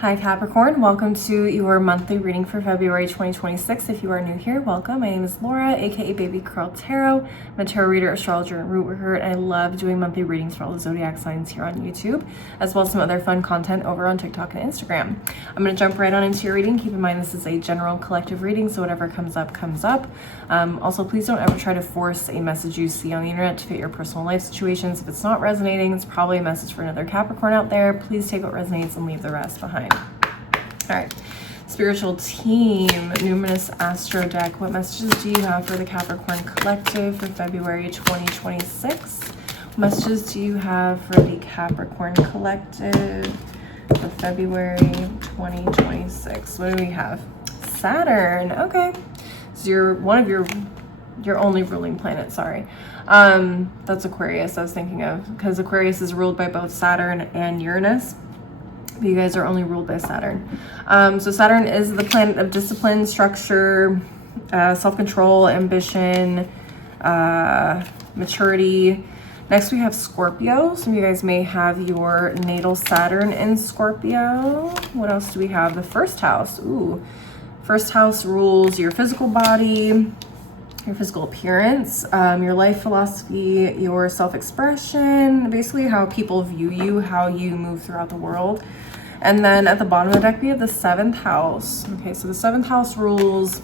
Hi Capricorn, welcome to your monthly reading for February 2026. If you are new here, welcome. My name is Laura, aka Baby Curl Tarot. I'm a tarot reader, astrologer, and root worker, and I love doing monthly readings for all the zodiac signs here on YouTube, as well as some other fun content over on TikTok and Instagram. I'm going to jump right on into your reading. Keep in mind this is a general collective reading, so whatever comes up, comes up. Also, please don't ever try to force a message you see on the internet to fit your personal life situations. If it's not resonating, it's probably a message for another Capricorn out there. Please take what resonates and leave the rest behind. All right, spiritual team, numinous astro deck. What messages do you have for the Capricorn collective for February 2026? What messages do you have for the Capricorn collective for February 2026? What do we have? Saturn. Okay, so one of your only ruling planet. Sorry, that's Aquarius. I was thinking of, because Aquarius is ruled by both Saturn and Uranus. You guys are only ruled by Saturn. So Saturn is the planet of discipline, structure, self-control, ambition, maturity. Next we have Scorpio. Some of you guys may have your natal Saturn in Scorpio. What else do we have? The first house. Ooh, first house rules your physical body, your physical appearance, your life philosophy, your self-expression, basically how people view you, how you move throughout the world. And then at the bottom of the deck, we have the seventh house. Okay, so the seventh house rules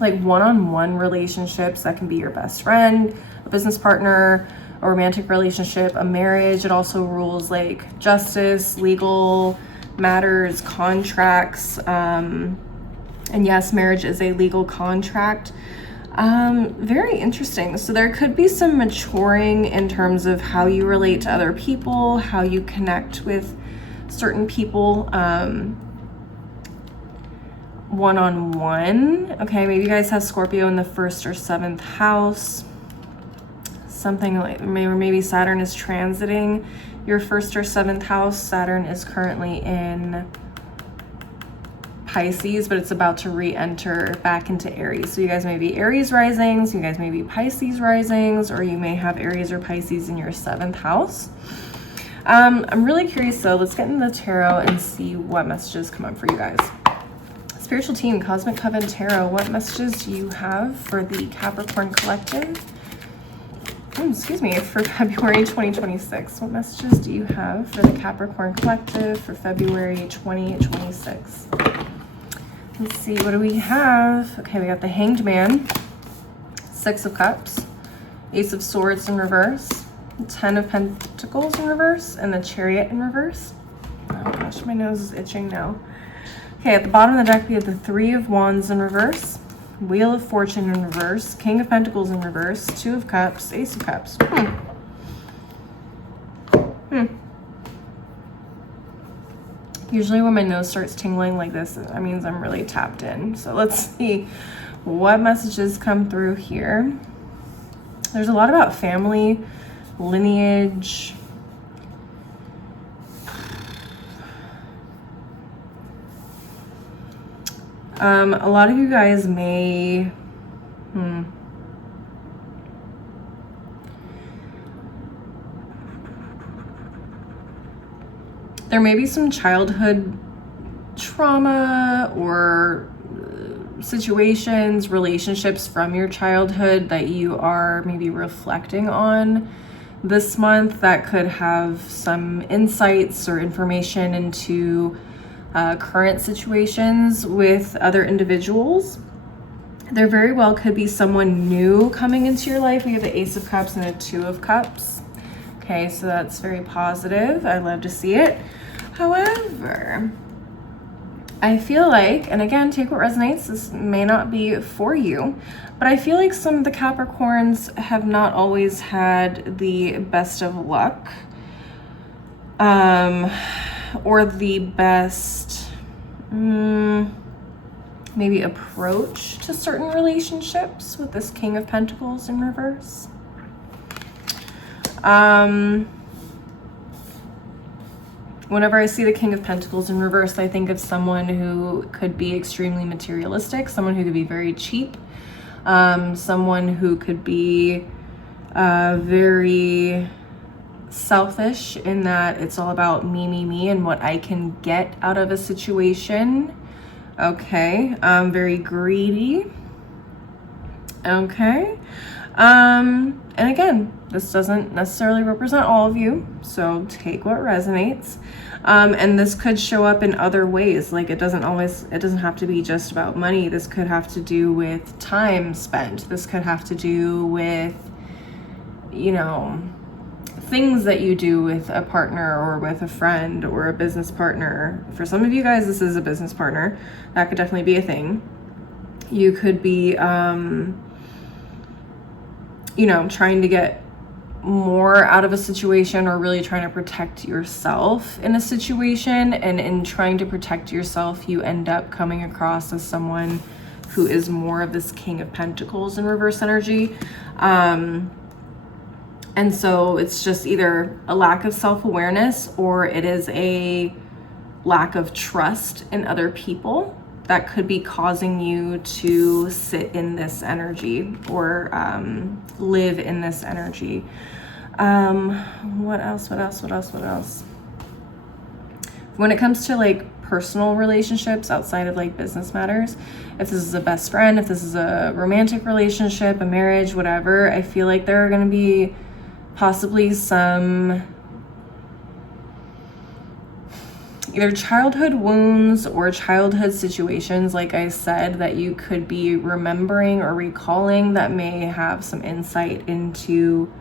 like one-on-one relationships. That can be your best friend, a business partner, a romantic relationship, a marriage. It also rules like justice, legal matters, contracts. And yes, marriage is a legal contract. Very interesting. So there could be some maturing in terms of how you relate to other people, how you connect with certain people one-on-one. Okay, maybe you guys have Scorpio in the first or seventh house. Something like maybe Saturn is transiting your first or seventh house. Saturn is currently in Pisces, but it's about to re-enter back into Aries. So you guys may be Aries risings, you guys may be Pisces risings, or you may have Aries or Pisces in your seventh house. I'm really curious though. Let's get into the tarot and see what messages come up for you guys. Spiritual team, Cosmic Coven Tarot. What messages do you have for the Capricorn collective? Excuse me, for February 2026. What messages do you have for the Capricorn collective for February 2026? Let's see, what do we have? Okay, we got the Hanged Man, Six of Cups, Ace of Swords in reverse, 10 of Pentacles in reverse, and the Chariot in reverse. Oh gosh, my nose is itching now. Okay, at the bottom of the deck, we have the Three of Wands in reverse, Wheel of Fortune in reverse, King of Pentacles in reverse, Two of Cups, Ace of Cups. Usually when my nose starts tingling like this, that means I'm really tapped in. So let's see what messages come through here. There's a lot about family, lineage. A lot of you guys may there may be some childhood trauma or situations, relationships from your childhood that you are maybe reflecting on this month that could have some insights or information into current situations with other individuals. There very well could be someone new coming into your life. We have the Ace of Cups and the Two of Cups. Okay, so that's very positive. I love to see it. However, I feel like, and again, take what resonates, this may not be for you, but I feel like some of the Capricorns have not always had the best of luck, or the best, maybe approach to certain relationships with this King of Pentacles in reverse. Whenever I see the King of Pentacles in reverse, I think of someone who could be extremely materialistic, someone who could be very cheap, someone who could be very selfish in that it's all about me, and what I can get out of a situation. Okay, very greedy. Okay, and again, this doesn't necessarily represent all of you, so take what resonates. And this could show up in other ways. Like it doesn't have to be just about money. This could have to do with time spent. This could have to do with, you know, things that you do with a partner or with a friend or a business partner. For some of you guys, this is a business partner. That could definitely be a thing. You could be, you know, trying to get more out of a situation, or really trying to protect yourself in a situation. And in trying to protect yourself, you end up coming across as someone who is more of this King of Pentacles in reverse energy. And so it's just either a lack of self-awareness, or it is a lack of trust in other people that could be causing you to sit in this energy, or live in this energy. What else? When it comes to like personal relationships outside of like business matters, if this is a best friend, if this is a romantic relationship, a marriage, whatever, I feel like there are going to be possibly some either childhood wounds or childhood situations, like I said, that you could be remembering or recalling, that may have some insight into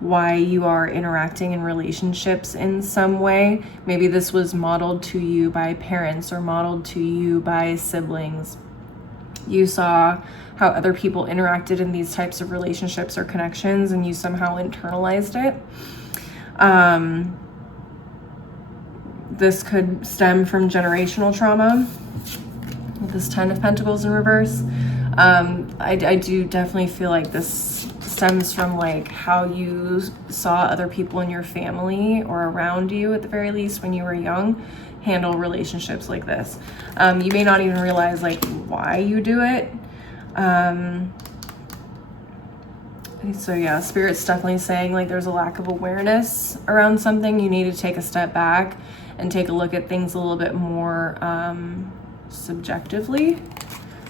why you are interacting in relationships in some way. Maybe this was modeled to you by parents or modeled to you by siblings. You saw how other people interacted in these types of relationships or connections, and you somehow internalized it. This could stem from generational trauma with this 10 of Pentacles in reverse. I do definitely feel like this stems from like how you saw other people in your family or around you, at the very least when you were young, handle relationships like this. You may not even realize like why you do it. So yeah, Spirit's definitely saying like there's a lack of awareness around something. You need to take a step back and take a look at things a little bit more subjectively.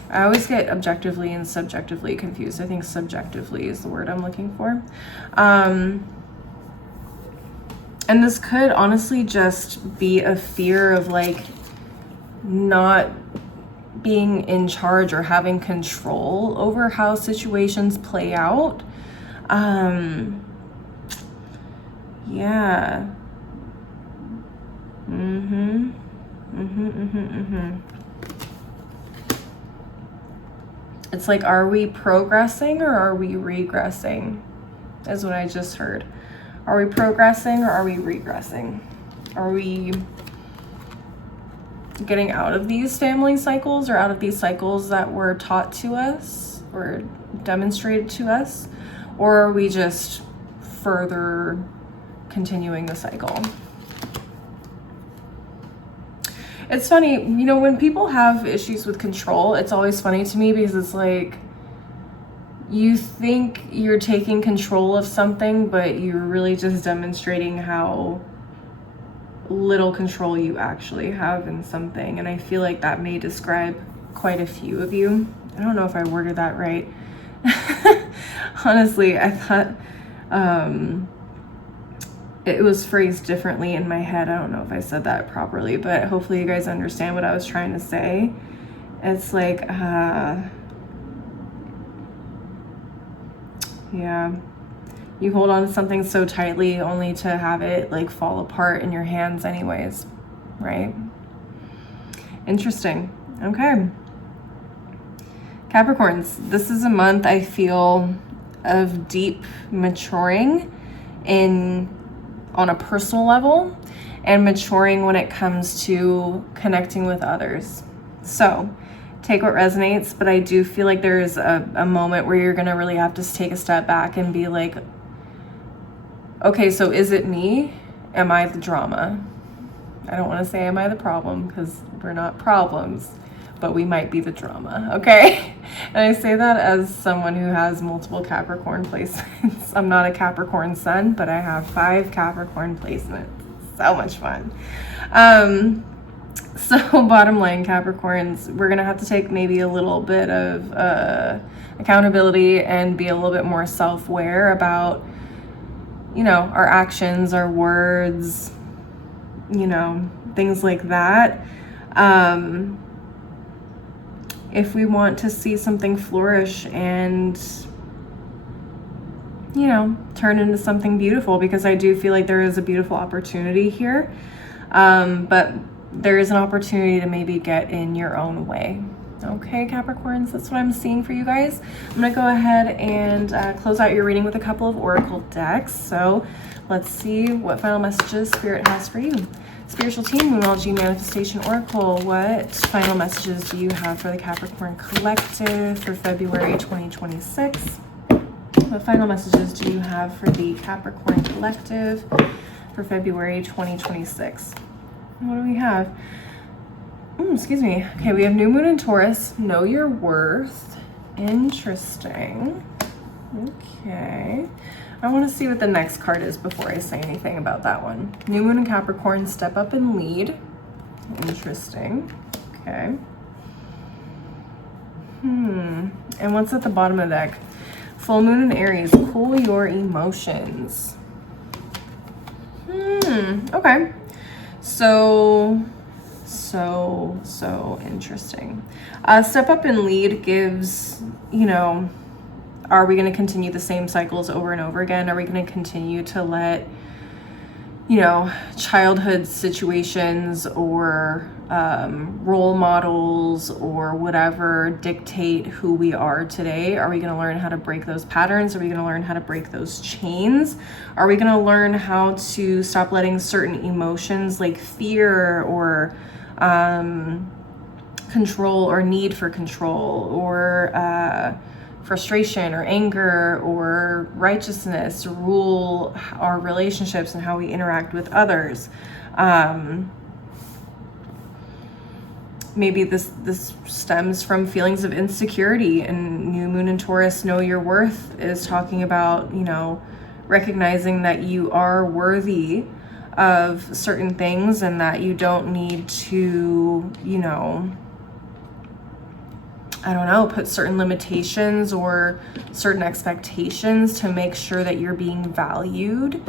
I always get objectively and subjectively confused. I think subjectively is the word I'm looking for. And this could honestly just be a fear of like not being in charge or having control over how situations play out. Yeah. It's like, are we progressing or are we regressing? Is what I just heard. Are we progressing or are we regressing? Are we getting out of these family cycles or out of these cycles that were taught to us or demonstrated to us? Or are we just further continuing the cycle? It's funny, you know, when people have issues with control, it's always funny to me because it's like, you think you're taking control of something, but you're really just demonstrating how little control you actually have in something. And I feel like that may describe quite a few of you. I don't know if I worded that right. Honestly, I thought it was phrased differently in my head. I don't know if I said that properly, but hopefully you guys understand what I was trying to say. It's like, yeah, you hold on to something so tightly only to have it like fall apart in your hands anyways, right? Interesting. Okay. Capricorns, this is a month I feel of deep maturing on a personal level, and maturing when it comes to connecting with others. So take what resonates, but I do feel like there's a moment where you're gonna really have to take a step back and be like, okay, so is it me? Am I the drama? I don't want to say am I the problem, because we're not problems. but we might be the drama, okay? And I say that as someone who has multiple Capricorn placements. I'm not a Capricorn sun, but I have 5 Capricorn placements. So much fun. So bottom line, Capricorns, we're gonna have to take maybe a little bit of accountability and be a little bit more self-aware about, you know, our actions, our words, you know, things like that. If we want to see something flourish and, you know, turn into something beautiful, because I do feel like there is a beautiful opportunity here. But there is an opportunity to maybe get in your own way. Okay, Capricorns, that's what I'm seeing for you guys. I'm gonna go ahead and close out your reading with a couple of oracle decks. So let's see what final messages Spirit has for you. Spiritual team, Moonology Manifestation Oracle, what final messages do you have for the Capricorn Collective for February 2026? What final messages do you have for the Capricorn Collective for February 2026? What do we have? Excuse me. Okay, we have New Moon in Taurus. Know your worth. Interesting. Okay. I want to see what the next card is before I say anything about that one. New Moon in Capricorn, step up and lead. Interesting. Okay. And what's at the bottom of the deck? Full Moon in Aries, cool your emotions. Okay. So interesting. Step up and lead gives, you know, are we going to continue the same cycles over and over again? Are we going to continue to let, you know, childhood situations or role models or whatever dictate who we are today? Are we going to learn how to break those patterns? Are we going to learn how to break those chains? Are we going to learn how to stop letting certain emotions like fear or control or need for control or frustration or anger or righteousness rule our relationships and how we interact with others? Maybe this stems from feelings of insecurity, and New Moon in Taurus, Know Your Worth, is talking about, you know, recognizing that you are worthy of certain things and that you don't need to, you know, I don't know, put certain limitations or certain expectations to make sure that you're being valued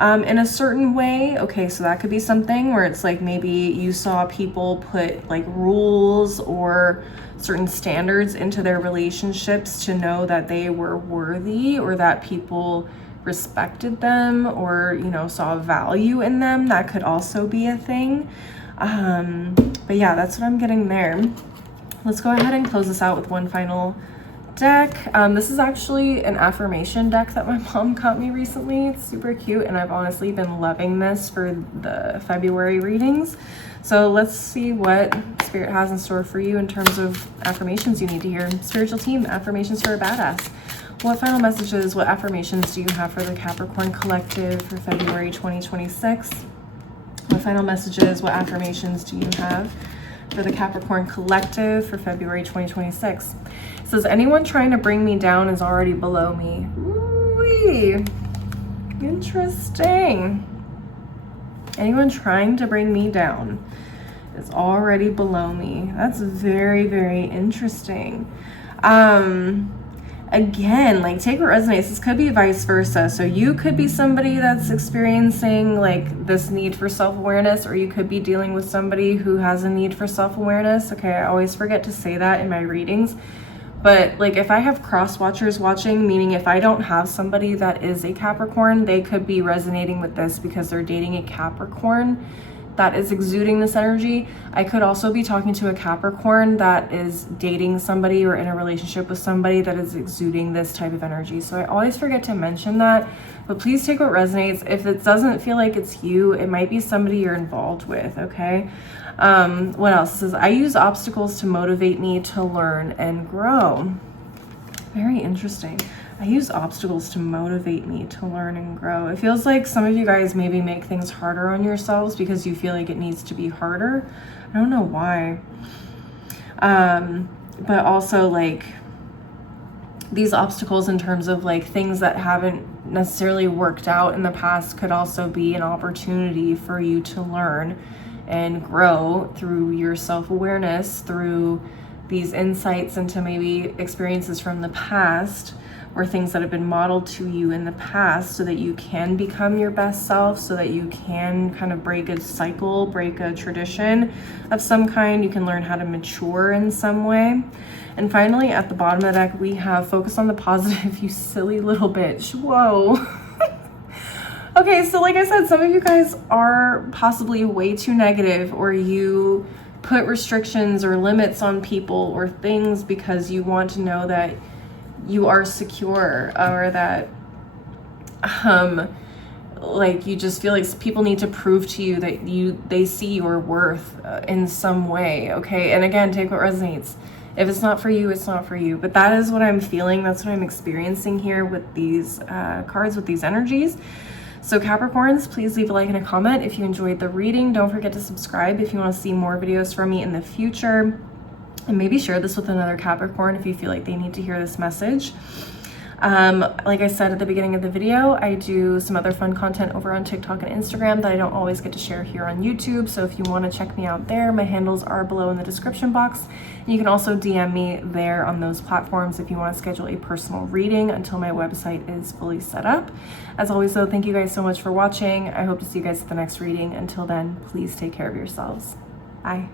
in a certain way. Okay, so that could be something where it's like maybe you saw people put like rules or certain standards into their relationships to know that they were worthy or that people respected them or, you know, saw value in them. That could also be a thing. But yeah, that's what I'm getting there. Let's go ahead and close this out with one final deck. This is actually an affirmation deck that my mom got me recently. It's super cute, and I've honestly been loving this for the February readings. So let's see what Spirit has in store for you in terms of affirmations you need to hear. Spiritual team, affirmations for a badass. What final messages, what affirmations do you have for the Capricorn Collective for February 2026? What final messages, what affirmations do you have for the Capricorn Collective for February 2026? It says, anyone trying to bring me down is already below me. Ooh-wee. Interesting. Anyone trying to bring me down is already below me. That's very, very interesting. Again, like, take what resonates. This could be vice versa. So you could be somebody that's experiencing like this need for self-awareness, or you could be dealing with somebody who has a need for self-awareness. Okay, I always forget to say that in my readings. But like, if I have cross watchers watching, meaning if I don't have somebody that is a Capricorn, they could be resonating with this because they're dating a Capricorn that is exuding this energy. I could also be talking to a Capricorn that is dating somebody or in a relationship with somebody that is exuding this type of energy. So I always forget to mention that, but please take what resonates. If it doesn't feel like it's you, it might be somebody you're involved with, okay? What else? It says, I use obstacles to motivate me to learn and grow. Very interesting. I use obstacles to motivate me to learn and grow. It feels like some of you guys maybe make things harder on yourselves because you feel like it needs to be harder. I don't know why. But also like these obstacles in terms of like things that haven't necessarily worked out in the past could also be an opportunity for you to learn and grow through your self-awareness, through these insights into maybe experiences from the past or things that have been modeled to you in the past, so that you can become your best self, so that you can kind of break a cycle, break a tradition of some kind. You can learn how to mature in some way. And finally, at the bottom of the deck, we have focus on the positive, you silly little bitch. Whoa. Okay, so like I said, some of you guys are possibly way too negative, or you put restrictions or limits on people or things because you want to know that you are secure, or that like you just feel like people need to prove to you that they see your worth in some way. Okay, and again, take what resonates. If it's not for you, it's not for you. But that is what I'm feeling. That's what I'm experiencing here with these cards, with these energies. So Capricorns, please leave a like and a comment if you enjoyed the reading. Don't forget to subscribe if you want to see more videos from me in the future. And maybe share this with another Capricorn if you feel like they need to hear this message. Like I said at the beginning of the video, I do some other fun content over on TikTok and Instagram that I don't always get to share here on YouTube. So if you want to check me out there, my handles are below in the description box. And you can also DM me there on those platforms if you want to schedule a personal reading until my website is fully set up. As always though, thank you guys so much for watching. I hope to see you guys at the next reading. Until then, please take care of yourselves. Bye.